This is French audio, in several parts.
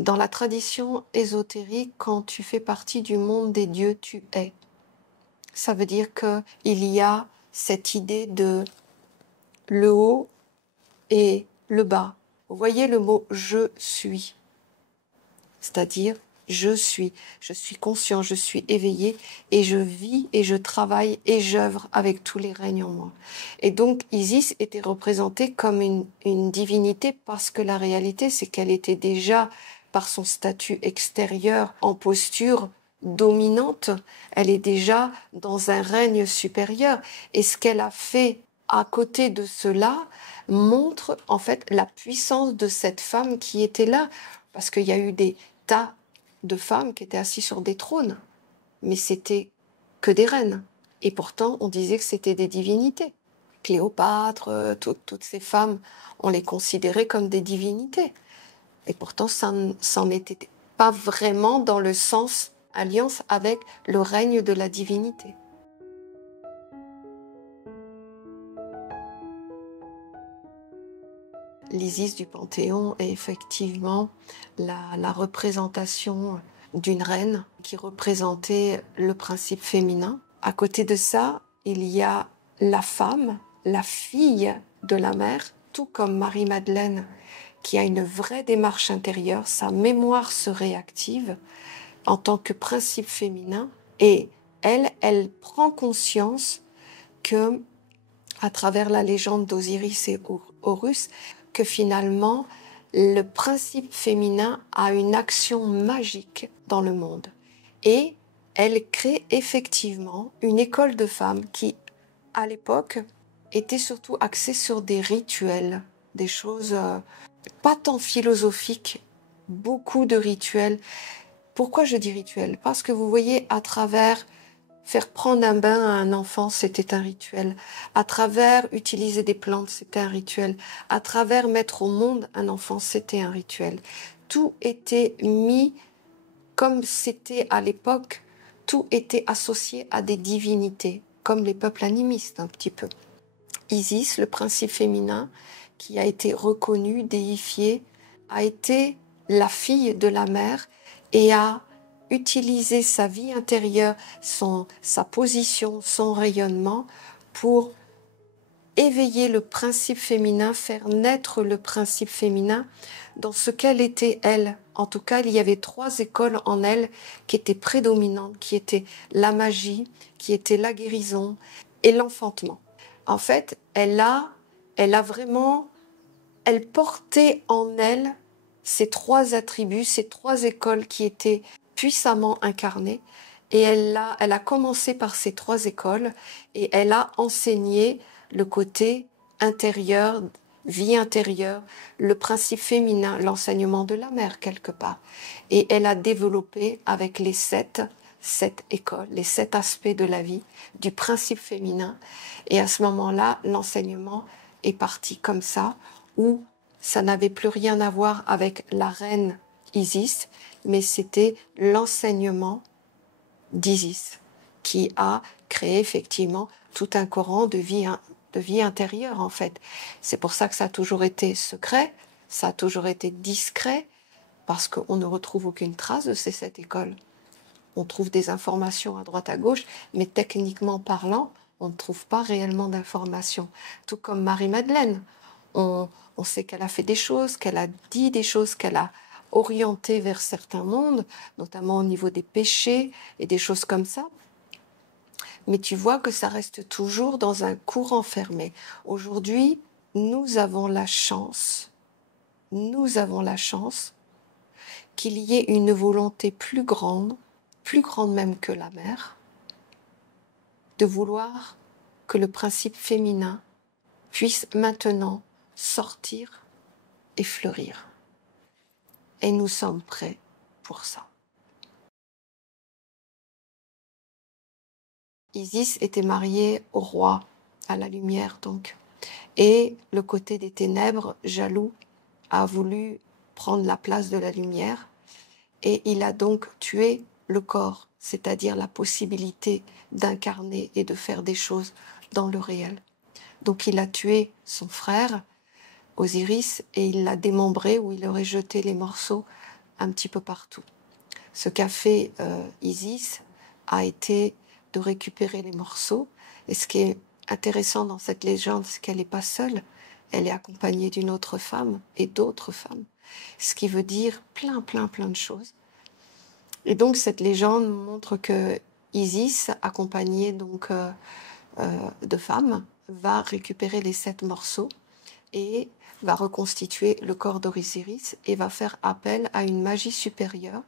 Dans la tradition ésotérique, quand tu fais partie du monde des dieux, tu es. Ça veut dire qu'il y a cette idée de le haut et le bas. Vous voyez le mot « je suis », c'est-à-dire je suis conscient, je suis éveillé et je vis et je travaille et j'œuvre avec tous les règnes en moi. Et donc Isis était représentée comme une divinité parce que la réalité c'est qu'elle était déjà par son statut extérieur en posture dominante, elle est déjà dans un règne supérieur et ce qu'elle a fait à côté de cela montre en fait la puissance de cette femme qui était là parce qu'il y a eu des tas de femmes qui étaient assises sur des trônes, mais c'était que des reines. Et pourtant, on disait que c'était des divinités. Cléopâtre, toutes ces femmes, on les considérait comme des divinités. Et pourtant, ça n'en était pas vraiment dans le sens alliance avec le règne de la divinité. L'Isis du Panthéon est effectivement la représentation d'une reine qui représentait le principe féminin. À côté de ça, il y a la femme, la fille de la mère, tout comme Marie-Madeleine, qui a une vraie démarche intérieure, sa mémoire se réactive en tant que principe féminin et elle prend conscience que, à travers la légende d'Osiris et Horus, que finalement, le principe féminin a une action magique dans le monde. Et elle crée effectivement une école de femmes qui, à l'époque, était surtout axée sur des rituels, des choses pas tant philosophiques, beaucoup de rituels. Pourquoi je dis rituels? Parce que vous voyez, à travers faire prendre un bain à un enfant, c'était un rituel. À travers utiliser des plantes, c'était un rituel. À travers mettre au monde un enfant, c'était un rituel. Tout était mis comme c'était à l'époque, tout était associé à des divinités, comme les peuples animistes un petit peu. Isis, le principe féminin, qui a été reconnu, déifié, a été la fille de la mère et a utilisé sa vie intérieure, sa position, son rayonnement pour éveiller le principe féminin, faire naître le principe féminin dans ce qu'elle était elle. En tout cas, il y avait 3 écoles en elle qui étaient prédominantes, qui étaient la magie, qui était la guérison et l'enfantement. En fait, elle portait en elle ces 3 attributs, ces 3 écoles qui étaient puissamment incarnées. Et elle a commencé par ces 3 écoles et elle a enseigné le côté intérieur, vie intérieure, le principe féminin, l'enseignement de la mère quelque part. Et elle a développé avec les 7 écoles, les 7 aspects de la vie, du principe féminin. Et à ce moment-là, l'enseignement est parti comme ça, où ça n'avait plus rien à voir avec la reine Isis, mais c'était l'enseignement d'Isis qui a créé effectivement tout un courant de vie intérieure en fait. C'est pour ça que ça a toujours été secret, ça a toujours été discret, parce qu'on ne retrouve aucune trace de ces 7 écoles. On trouve des informations à droite à gauche, mais techniquement parlant, on ne trouve pas réellement d'informations. Tout comme Marie-Madeleine. On sait qu'elle a fait des choses, qu'elle a dit des choses, qu'elle a orienté vers certains mondes, notamment au niveau des péchés et des choses comme ça. Mais tu vois que ça reste toujours dans un courant fermé. Aujourd'hui, nous avons la chance qu'il y ait une volonté plus grande même que la mère, de vouloir que le principe féminin puisse maintenant sortir et fleurir. Et nous sommes prêts pour ça. Isis était mariée au roi, à la lumière donc. Et le côté des ténèbres, jaloux, a voulu prendre la place de la lumière. Et il a donc tué le corps, c'est-à-dire la possibilité d'incarner et de faire des choses dans le réel. Donc il a tué son frère, Osiris, et il l'a démembré, ou il aurait jeté les morceaux un petit peu partout. Ce qu'a fait Isis a été de récupérer les morceaux. Et ce qui est intéressant dans cette légende, c'est qu'elle n'est pas seule. Elle est accompagnée d'une autre femme et d'autres femmes. Ce qui veut dire plein de choses. Et donc cette légende montre que Isis, accompagnée donc de femmes, va récupérer les 7 morceaux et va reconstituer le corps d'Osiris et va faire appel à une magie supérieure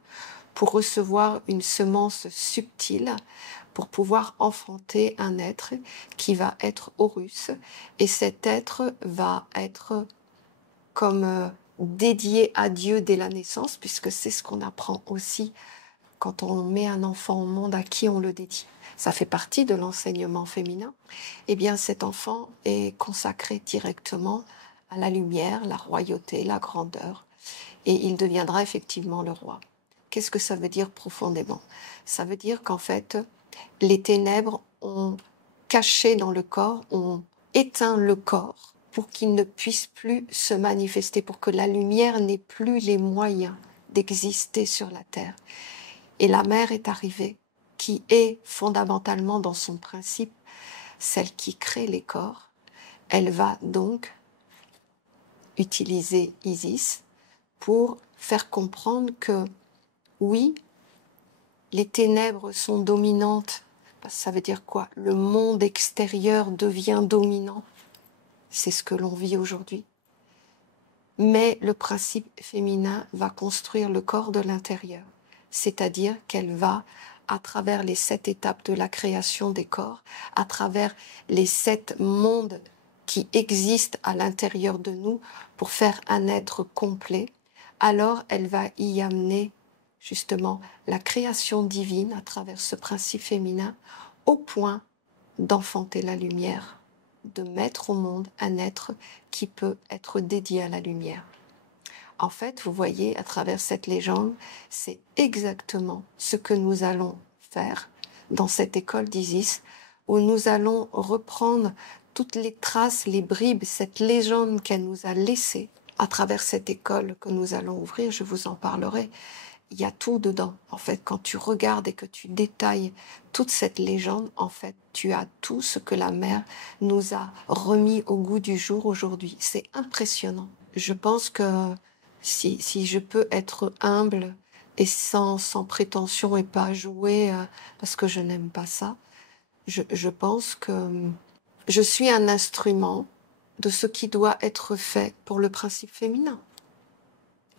pour recevoir une semence subtile pour pouvoir enfanter un être qui va être Horus. Et cet être va être comme dédié à Dieu dès la naissance, puisque c'est ce qu'on apprend aussi quand on met un enfant au monde, à qui on le dédie. Ça fait partie de l'enseignement féminin. Eh bien, cet enfant est consacré directement à la lumière, la royauté, la grandeur, et il deviendra effectivement le roi. Qu'est-ce que ça veut dire profondément? Ça veut dire qu'en fait, les ténèbres ont caché dans le corps, ont éteint le corps pour qu'il ne puisse plus se manifester, pour que la lumière n'ait plus les moyens d'exister sur la terre. Et la mère est arrivée, qui est fondamentalement dans son principe celle qui crée les corps. Elle va donc utiliser Isis pour faire comprendre que oui, les ténèbres sont dominantes. Ça veut dire quoi? Le monde extérieur devient dominant. C'est ce que l'on vit aujourd'hui. Mais le principe féminin va construire le corps de l'intérieur. C'est-à-dire qu'elle va, à travers les 7 étapes de la création des corps, à travers les 7 mondes qui existent à l'intérieur de nous pour faire un être complet, alors elle va y amener justement la création divine à travers ce principe féminin au point d'enfanter la lumière, de mettre au monde un être qui peut être dédié à la lumière. En fait, vous voyez, à travers cette légende, c'est exactement ce que nous allons faire dans cette école d'Isis, où nous allons reprendre toutes les traces, les bribes, cette légende qu'elle nous a laissée à travers cette école que nous allons ouvrir. Je vous en parlerai. Il y a tout dedans. En fait, quand tu regardes et que tu détailles toute cette légende, en fait, tu as tout ce que la mère nous a remis au goût du jour aujourd'hui. C'est impressionnant. Je pense que si je peux être humble et sans prétention et pas jouer, parce que je n'aime pas ça, je pense que je suis un instrument de ce qui doit être fait pour le principe féminin.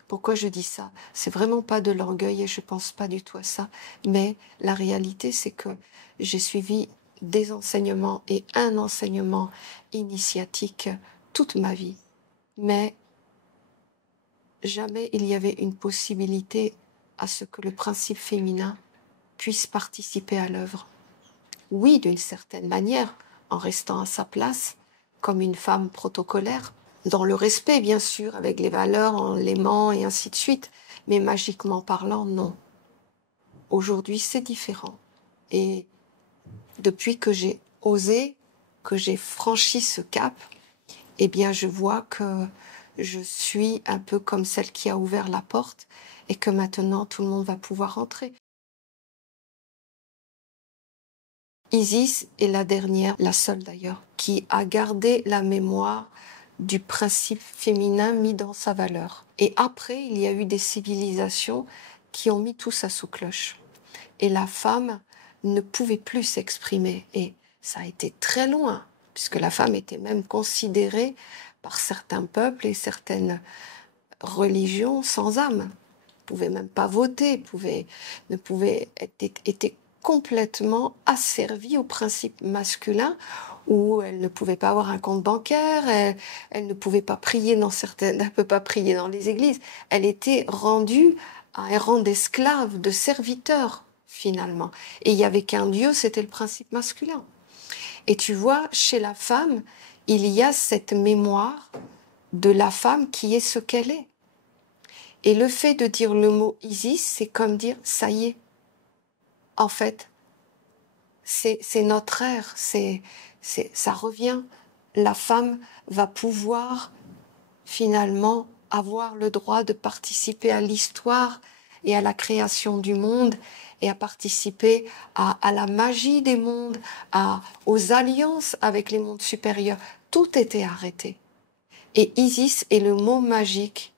Pourquoi je dis ça? C'est vraiment pas de l'orgueil et je pense pas du tout à ça. Mais la réalité, c'est que j'ai suivi des enseignements et un enseignement initiatique toute ma vie. Mais jamais il y avait une possibilité à ce que le principe féminin puisse participer à l'œuvre. Oui, d'une certaine manière, en restant à sa place, comme une femme protocolaire, dans le respect, bien sûr, avec les valeurs, en l'aimant et ainsi de suite. Mais magiquement parlant, non. Aujourd'hui, c'est différent. Et depuis que j'ai osé, que j'ai franchi ce cap, eh bien, je vois que je suis un peu comme celle qui a ouvert la porte et que maintenant, tout le monde va pouvoir entrer. Isis est la dernière, la seule d'ailleurs, qui a gardé la mémoire du principe féminin mis dans sa valeur. Et après, il y a eu des civilisations qui ont mis tout ça sous cloche. Et la femme ne pouvait plus s'exprimer. Et ça a été très loin, puisque la femme était même considérée par certains peuples et certaines religions sans âme. Elle ne pouvait même pas voter, était complètement asservie au principe masculin, où elle ne pouvait pas avoir un compte bancaire, elle ne pouvait pas prier elle ne peut pas prier dans les églises. Elle était rendue à un rang d'esclave, de serviteur, finalement. Et il n'y avait qu'un Dieu, c'était le principe masculin. Et tu vois, chez la femme, il y a cette mémoire de la femme qui est ce qu'elle est. Et le fait de dire le mot Isis, c'est comme dire, ça y est. En fait, c'est notre ère, ça revient. La femme va pouvoir finalement avoir le droit de participer à l'histoire et à la création du monde et à participer à la magie des mondes, aux alliances avec les mondes supérieurs. Tout était arrêté. Et Isis est le mot magique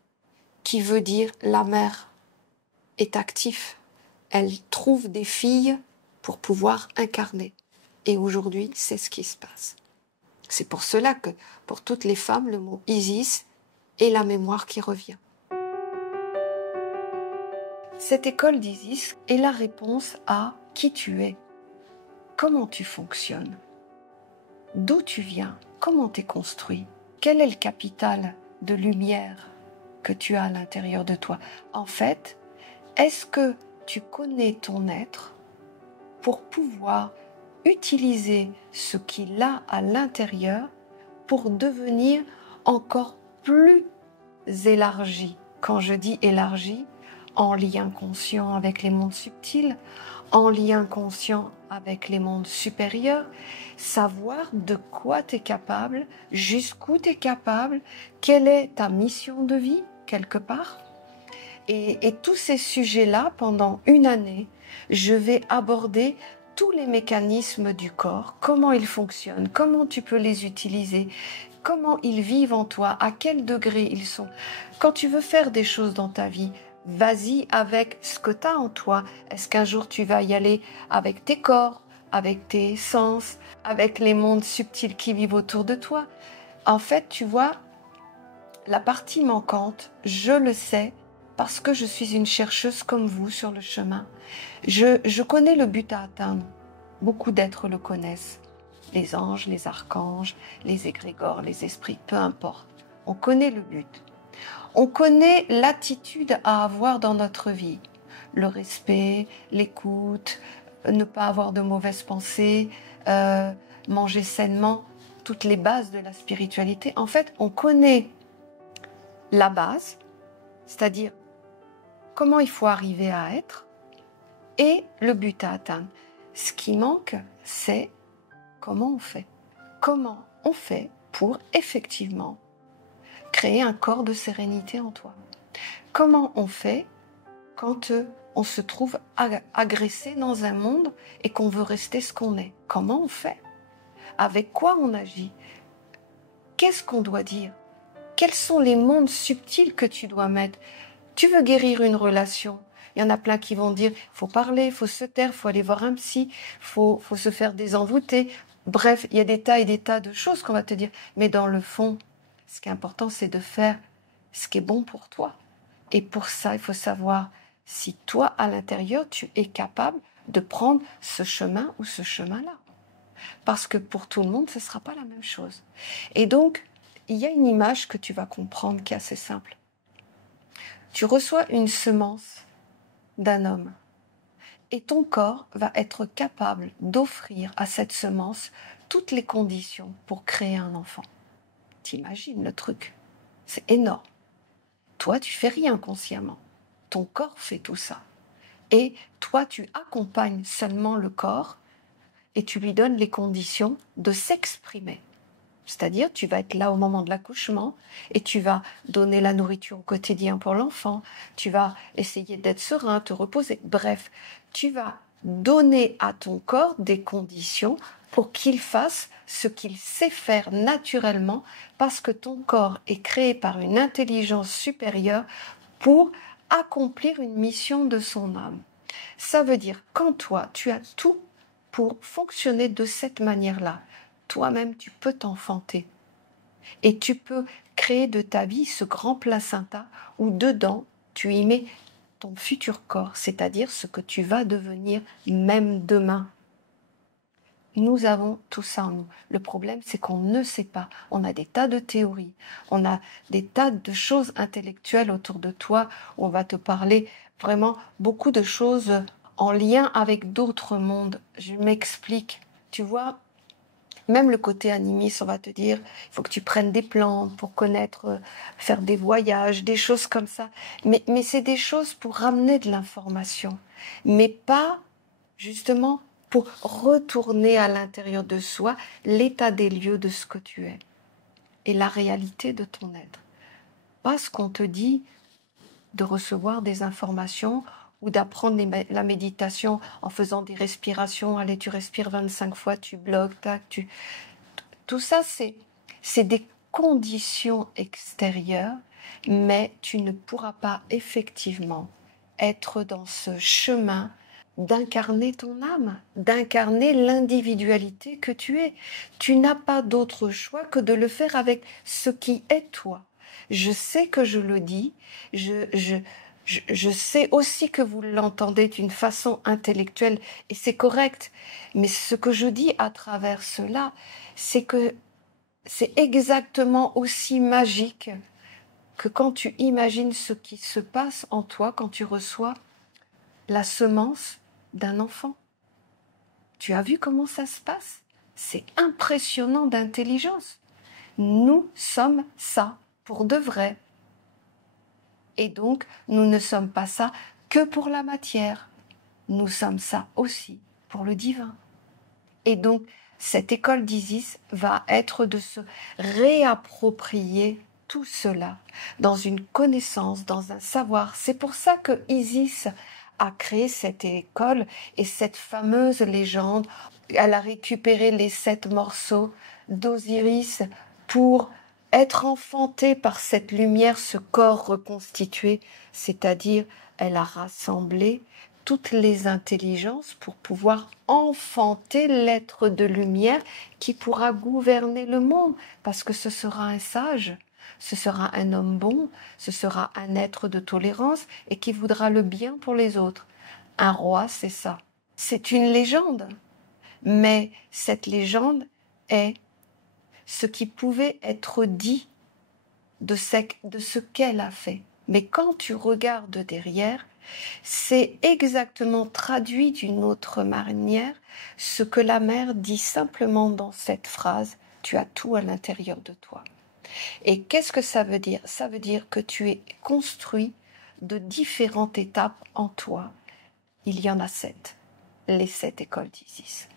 qui veut dire la mère est active. Elle trouve des filles pour pouvoir incarner. Et aujourd'hui, c'est ce qui se passe. C'est pour cela que, pour toutes les femmes, le mot Isis est la mémoire qui revient. Cette école d'Isis est la réponse à qui tu es, comment tu fonctionnes, d'où tu viens, comment tu es construit, quel est le capital de lumière que tu as à l'intérieur de toi. En fait, est-ce que tu connais ton être pour pouvoir utiliser ce qu'il a à l'intérieur pour devenir encore plus élargi. Quand je dis élargi, en lien conscient avec les mondes subtils, en lien conscient avec les mondes supérieurs, savoir de quoi tu es capable, jusqu'où tu es capable, quelle est ta mission de vie, quelque part. Et tous ces sujets-là, pendant une année, je vais aborder tous les mécanismes du corps, comment ils fonctionnent, comment tu peux les utiliser, comment ils vivent en toi, à quel degré ils sont. Quand tu veux faire des choses dans ta vie, vas-y avec ce que tu as en toi. Est-ce qu'un jour tu vas y aller avec tes corps, avec tes sens, avec les mondes subtils qui vivent autour de toi? En fait, tu vois, la partie manquante, je le sais, parce que je suis une chercheuse comme vous sur le chemin. Je connais le but à atteindre. Beaucoup d'êtres le connaissent. Les anges, les archanges, les égrégores, les esprits, peu importe. On connaît le but. On connaît l'attitude à avoir dans notre vie. Le respect, l'écoute, ne pas avoir de mauvaises pensées, manger sainement, toutes les bases de la spiritualité. En fait, on connaît la base, c'est-à-dire comment il faut arriver à être et le but à atteindre. Ce qui manque, c'est comment on fait. Comment on fait pour effectivement créer un corps de sérénité en toi. Comment on fait quand on se trouve agressé dans un monde et qu'on veut rester ce qu'on est. Comment on fait? Avec quoi on agit? Qu'est-ce qu'on doit dire? Quels sont les mondes subtils que tu dois mettre? Tu veux guérir une relation? Il y en a plein qui vont dire, faut parler, faut se taire, faut aller voir un psy, faut se faire désenvoûter. Bref, il y a des tas et des tas de choses qu'on va te dire. Mais dans le fond, ce qui est important, c'est de faire ce qui est bon pour toi. Et pour ça, il faut savoir si toi, à l'intérieur, tu es capable de prendre ce chemin ou ce chemin-là. Parce que pour tout le monde, ce ne sera pas la même chose. Et donc, il y a une image que tu vas comprendre qui est assez simple. Tu reçois une semence d'un homme et ton corps va être capable d'offrir à cette semence toutes les conditions pour créer un enfant. T'imagines le truc? C'est énorme. Toi, tu fais rien consciemment. Ton corps fait tout ça. Et toi, tu accompagnes seulement le corps et tu lui donnes les conditions de s'exprimer. C'est-à-dire, tu vas être là au moment de l'accouchement et tu vas donner la nourriture au quotidien pour l'enfant. Tu vas essayer d'être serein, te reposer. Bref, tu vas donner à ton corps des conditions pour qu'il fasse ce qu'il sait faire naturellement parce que ton corps est créé par une intelligence supérieure pour accomplir une mission de son âme. Ça veut dire qu'en toi, tu as tout pour fonctionner de cette manière-là. Toi-même, tu peux t'enfanter. Et tu peux créer de ta vie ce grand placenta où dedans, tu y mets ton futur corps, c'est-à-dire ce que tu vas devenir même demain. Nous avons tout ça en nous. Le problème, c'est qu'on ne sait pas. On a des tas de théories, on a des tas de choses intellectuelles autour de toi où on va te parler vraiment beaucoup de choses en lien avec d'autres mondes. Je m'explique. Tu vois, même le côté animiste, on va te dire, il faut que tu prennes des plantes pour connaître, faire des voyages, des choses comme ça. Mais c'est des choses pour ramener de l'information, mais pas justement pour retourner à l'intérieur de soi l'état des lieux de ce que tu es et la réalité de ton être. pas ce qu'on te dit de recevoir des informations ou d'apprendre la méditation en faisant des respirations. Allez, tu respires 25 fois, tu bloques, tac, Tout ça, c'est des conditions extérieures, mais tu ne pourras pas effectivement être dans ce chemin d'incarner ton âme, d'incarner l'individualité que tu es. Tu n'as pas d'autre choix que de le faire avec ce qui est toi. Je sais que je le dis, je sais aussi que vous l'entendez d'une façon intellectuelle et c'est correct, mais ce que je dis à travers cela, c'est que c'est exactement aussi magique que quand tu imagines ce qui se passe en toi quand tu reçois la semence d'un enfant. Tu as vu comment ça se passe? C'est impressionnant d'intelligence. Nous sommes ça pour de vrai. Et donc, nous ne sommes pas ça que pour la matière. Nous sommes ça aussi pour le divin. Et donc, cette école d'Isis va être de se réapproprier tout cela dans une connaissance, dans un savoir. C'est pour ça que Isis a créé cette école et cette fameuse légende. Elle a récupéré les 7 morceaux d'Osiris pour être enfantée par cette lumière, ce corps reconstitué, c'est-à-dire elle a rassemblé toutes les intelligences pour pouvoir enfanter l'être de lumière qui pourra gouverner le monde, parce que ce sera un sage, ce sera un homme bon, ce sera un être de tolérance et qui voudra le bien pour les autres. Un roi, c'est ça. C'est une légende, mais cette légende est ce qui pouvait être dit de ce qu'elle a fait. Mais quand tu regardes derrière, c'est exactement traduit d'une autre manière ce que la mère dit simplement dans cette phrase, tu as tout à l'intérieur de toi. Et qu'est-ce que ça veut dire? Ça veut dire que tu es construit de différentes étapes en toi. Il y en a 7, les 7 écoles d'Isis.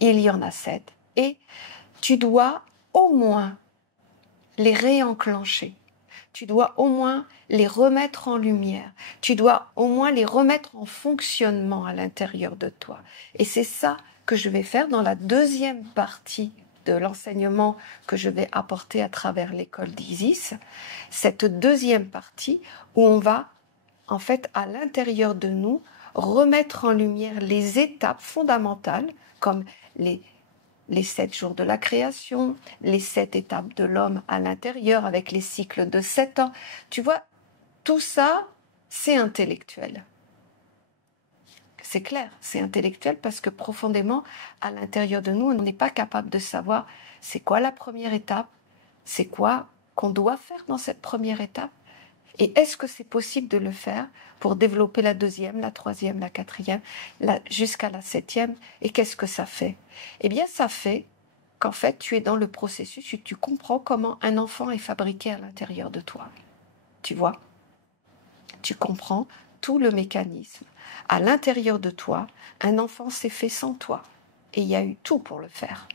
Il y en a 7 et tu dois au moins les réenclencher. Tu dois au moins les remettre en lumière. Tu dois au moins les remettre en fonctionnement à l'intérieur de toi. Et c'est ça que je vais faire dans la deuxième partie de l'enseignement que je vais apporter à travers l'école d'Isis. Cette deuxième partie où on va, en fait, à l'intérieur de nous, remettre en lumière les étapes fondamentales comme les 7 jours de la création, les 7 étapes de l'homme à l'intérieur avec les cycles de 7 ans. Tu vois, tout ça, c'est intellectuel. C'est clair, c'est intellectuel parce que profondément, à l'intérieur de nous, on n'est pas capable de savoir c'est quoi la première étape, c'est quoi qu'on doit faire dans cette première étape. Et est-ce que c'est possible de le faire pour développer la deuxième, la troisième, la quatrième, jusqu'à la 7e? Et qu'est-ce que ça fait? Eh bien, ça fait qu'en fait, tu es dans le processus et tu comprends comment un enfant est fabriqué à l'intérieur de toi. Tu vois? Tu comprends tout le mécanisme. À l'intérieur de toi, un enfant s'est fait sans toi. Et il y a eu tout pour le faire.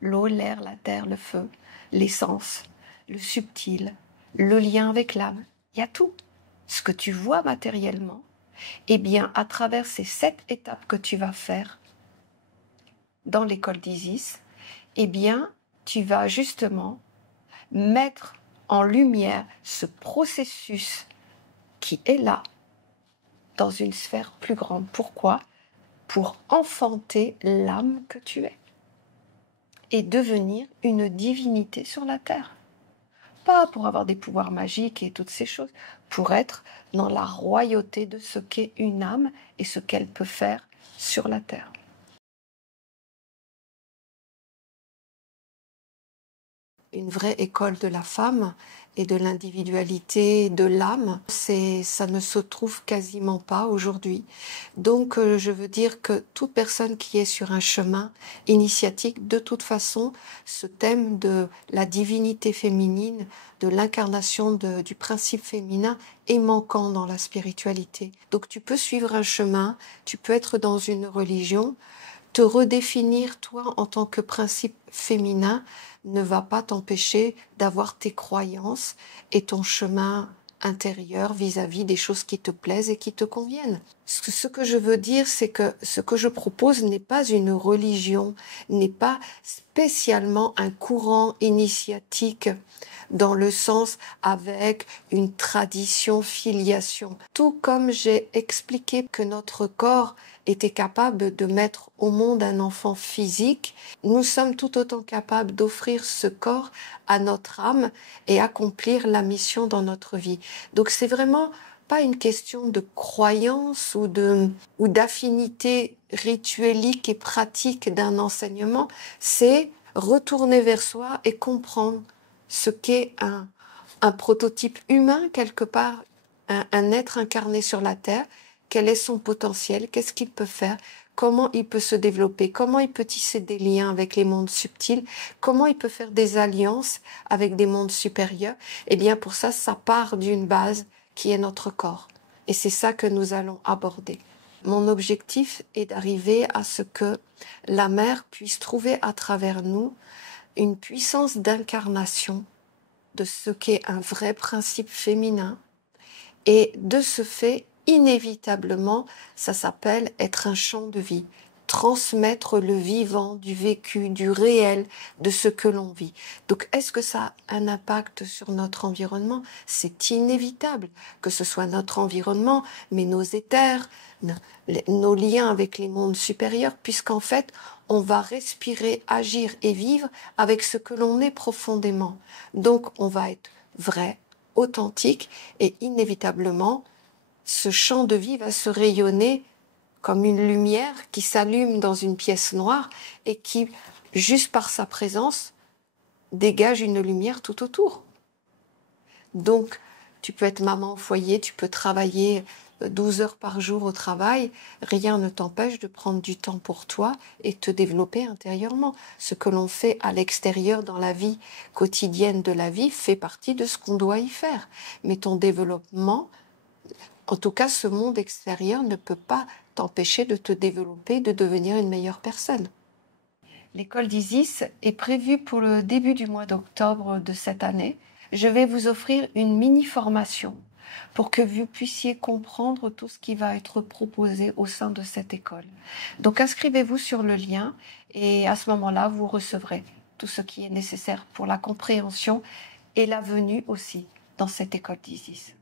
L'eau, l'air, la terre, le feu, l'essence, le subtil, le lien avec l'âme, il y a tout. Ce que tu vois matériellement, eh bien, à travers ces 7 étapes que tu vas faire dans l'école d'Isis, eh bien, tu vas justement mettre en lumière ce processus qui est là, dans une sphère plus grande. Pourquoi? Pour enfanter l'âme que tu es et devenir une divinité sur la terre. Pas pour avoir des pouvoirs magiques et toutes ces choses, pour être dans la royauté de ce qu'est une âme et ce qu'elle peut faire sur la terre. Une vraie école de la femme et de l'individualité, de l'âme, ça ne se trouve quasiment pas aujourd'hui. Donc je veux dire que toute personne qui est sur un chemin initiatique, de toute façon, ce thème de la divinité féminine, de l'incarnation du principe féminin est manquant dans la spiritualité. Donc tu peux suivre un chemin, tu peux être dans une religion, te redéfinir toi en tant que principe féminin ne va pas t'empêcher d'avoir tes croyances et ton chemin intérieur vis-à-vis des choses qui te plaisent et qui te conviennent. Ce que je veux dire, c'est que ce que je propose n'est pas une religion, n'est pas spécialement un courant initiatique dans le sens avec une tradition, filiation. Tout comme j'ai expliqué que notre corps était capable de mettre au monde un enfant physique, nous sommes tout autant capables d'offrir ce corps à notre âme et accomplir la mission dans notre vie. Donc c'est vraiment pas une question de croyance ou d'affinité rituelique et pratique d'un enseignement, c'est retourner vers soi et comprendre ce qu'est un prototype humain quelque part, un être incarné sur la Terre, quel est son potentiel, qu'est-ce qu'il peut faire, comment il peut se développer, comment il peut tisser des liens avec les mondes subtils, comment il peut faire des alliances avec des mondes supérieurs. Eh bien pour ça, ça part d'une base qui est notre corps. Et c'est ça que nous allons aborder. Mon objectif est d'arriver à ce que la mère puisse trouver à travers nous une puissance d'incarnation de ce qu'est un vrai principe féminin. Et de ce fait, inévitablement, ça s'appelle être un champ de vie. Transmettre le vivant, du vécu, du réel, de ce que l'on vit. Donc, est-ce que ça a un impact sur notre environnement? C'est inévitable, que ce soit notre environnement, mais nos éthers, nos liens avec les mondes supérieurs, puisqu'en fait, on va respirer, agir et vivre avec ce que l'on est profondément. Donc, on va être vrai, authentique, et inévitablement, ce champ de vie va se rayonner comme une lumière qui s'allume dans une pièce noire et qui, juste par sa présence, dégage une lumière tout autour. Donc, tu peux être maman au foyer, tu peux travailler 12 heures par jour au travail, rien ne t'empêche de prendre du temps pour toi et te développer intérieurement. Ce que l'on fait à l'extérieur dans la vie quotidienne de la vie fait partie de ce qu'on doit y faire. Mais ton développement, en tout cas ce monde extérieur, ne peut pas t'empêcher de te développer, de devenir une meilleure personne. L'école d'Isis est prévue pour le début du mois d'octobre de cette année. Je vais vous offrir une mini-formation pour que vous puissiez comprendre tout ce qui va être proposé au sein de cette école. Donc inscrivez-vous sur le lien et à ce moment-là, vous recevrez tout ce qui est nécessaire pour la compréhension et la venue aussi dans cette école d'Isis.